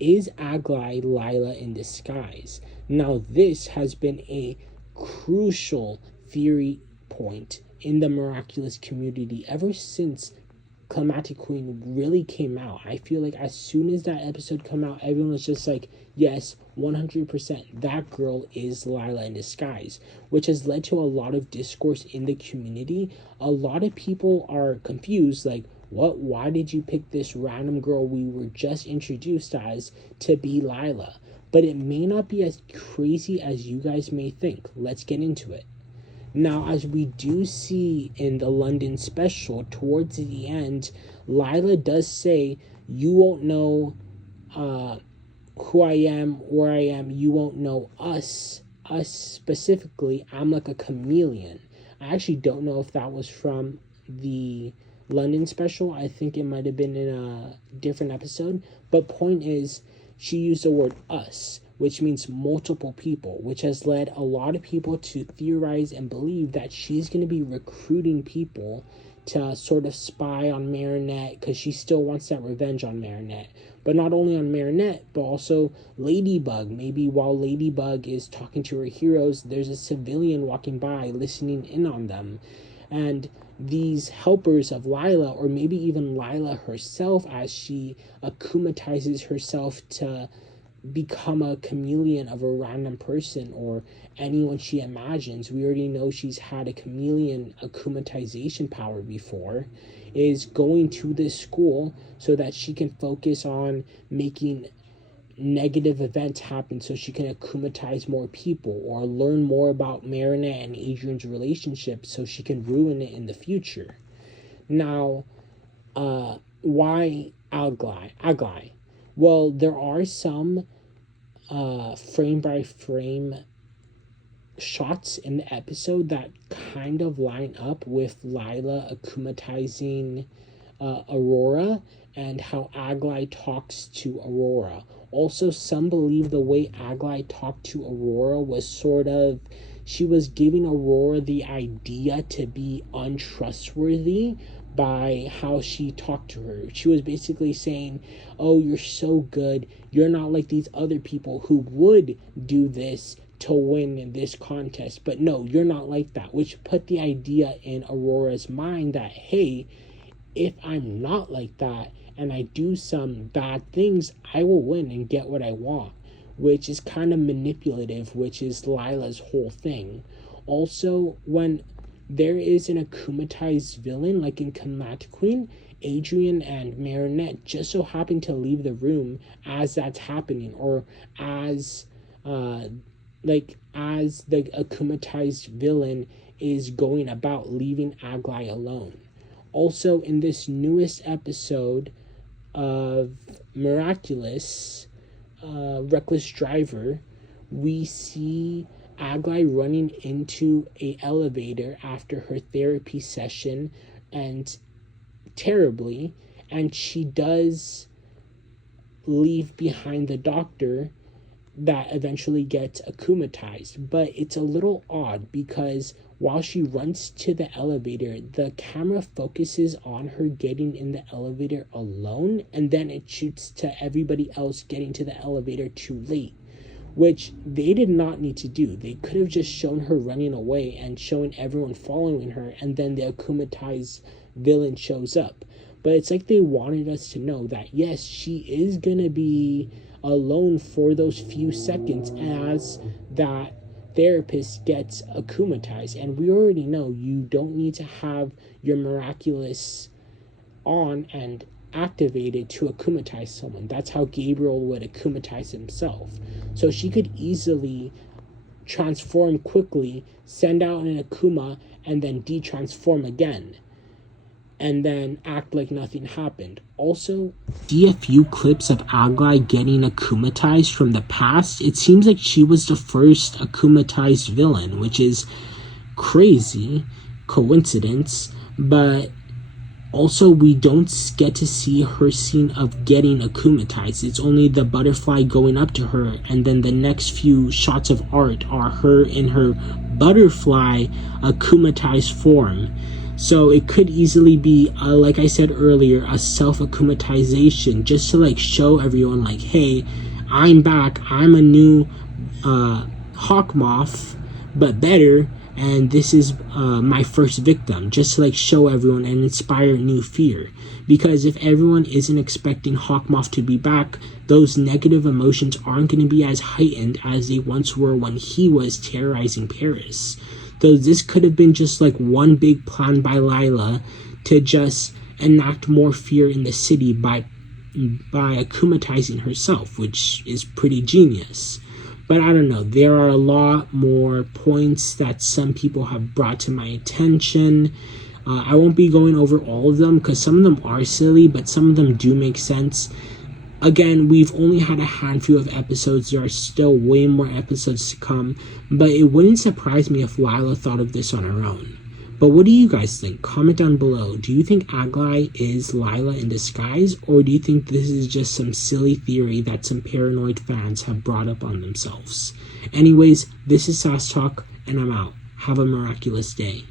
is Aglae Lila in disguise? Now, this has been a crucial theory point in the miraculous community ever since Climatic Queen really came out. I feel like as soon as that episode came out, everyone was just like, yes, 100%, that girl is Lila in disguise, which has led to a lot of discourse in the community. A lot of people are confused, like, what? Why did you pick this random girl we were just introduced as to be Lila? But it may not be as crazy as you guys may think. Let's get into it. Now, as we do see in the London special, towards the end, Lila does say, you won't know who I am, where I am, you won't know us specifically. I'm like a chameleon. I actually don't know if that was from the London special. I think it might have been in a different episode. But point is, she used the word us, which means multiple people, which has led a lot of people to theorize and believe that she's going to be recruiting people to sort of spy on Marinette, because she still wants that revenge on Marinette. But not only on Marinette, but also Ladybug. Maybe while Ladybug is talking to her heroes, there's a civilian walking by listening in on them. And these helpers of Lila, or maybe even Lila herself, as she akumatizes herself to become a chameleon of a random person or anyone she imagines. We already know she's had a chameleon akumatization power before, is going to this school so that she can focus on making negative events happen, so she can akumatize more people, or learn more about Marinette and Adrian's relationship so she can ruin it in the future. Now, why Aglae? Well, there are some frame by frame shots in the episode that kind of line up with Lila akumatizing Aurora, and how Aglae talks to Aurora. Also, some believe the way Aglae talked to Aurora was sort of, she was giving Aurora the idea to be untrustworthy by how she talked to her. She was basically saying, oh, you're so good, you're not like these other people who would do this to win in this contest, but no, you're not like that, which put the idea in Aurora's mind that, hey, if I'm not like that and I do some bad things, I will win and get what I want, which is kind of manipulative, which is Lila's whole thing. Also, when there is an akumatized villain, like in Climatic Queen, Adrian and Marinette just so happen to leave the room as that's happening, or as the akumatized villain is going about, leaving Aglae alone. Also, in this newest episode of Miraculous, Reckless Driver, we see Aglae running into a elevator after her therapy session, and terribly, and she does leave behind the doctor that eventually gets akumatized. But it's a little odd because while she runs to the elevator, the camera focuses on her getting in the elevator alone, and then it shoots to everybody else getting to the elevator too late, which they did not need to do. They could have just shown her running away and showing everyone following her, and then the akumatized villain shows up. But it's like they wanted us to know that, yes, she is gonna be alone for those few seconds as that therapist gets akumatized. And we already know you don't need to have your miraculous on and activated to akumatize someone. That's how Gabriel would akumatize himself. So she could easily transform quickly, send out an akuma, and then de-transform again, and then act like nothing happened. Also, see a few clips of Aglae getting akumatized from the past. It seems like she was the first akumatized villain, which is crazy coincidence, but also we don't get to see her scene of getting akumatized. It's only the butterfly going up to her, and then the next few shots of art are her in her butterfly akumatized form. So it could easily be, like I said earlier, a self-akumatization, just to like show everyone like, hey, I'm back, I'm a new Hawkmoth, but better, and this is my first victim, just to like show everyone and inspire new fear. Because if everyone isn't expecting Hawkmoth to be back, those negative emotions aren't going to be as heightened as they once were when he was terrorizing Paris. Though this could have been just like one big plan by Lila to just enact more fear in the city by akumatizing herself, which is pretty genius. But I don't know, there are a lot more points that some people have brought to my attention. I won't be going over all of them because some of them are silly, but some of them do make sense. Again, we've only had a handful of episodes. There are still way more episodes to come, but it wouldn't surprise me if Lila thought of this on her own. But what do you guys think? Comment down below. Do you think Aglae is Lila in disguise, or do you think this is just some silly theory that some paranoid fans have brought up on themselves? Anyways, this is Sauce Talk, and I'm out. Have a miraculous day.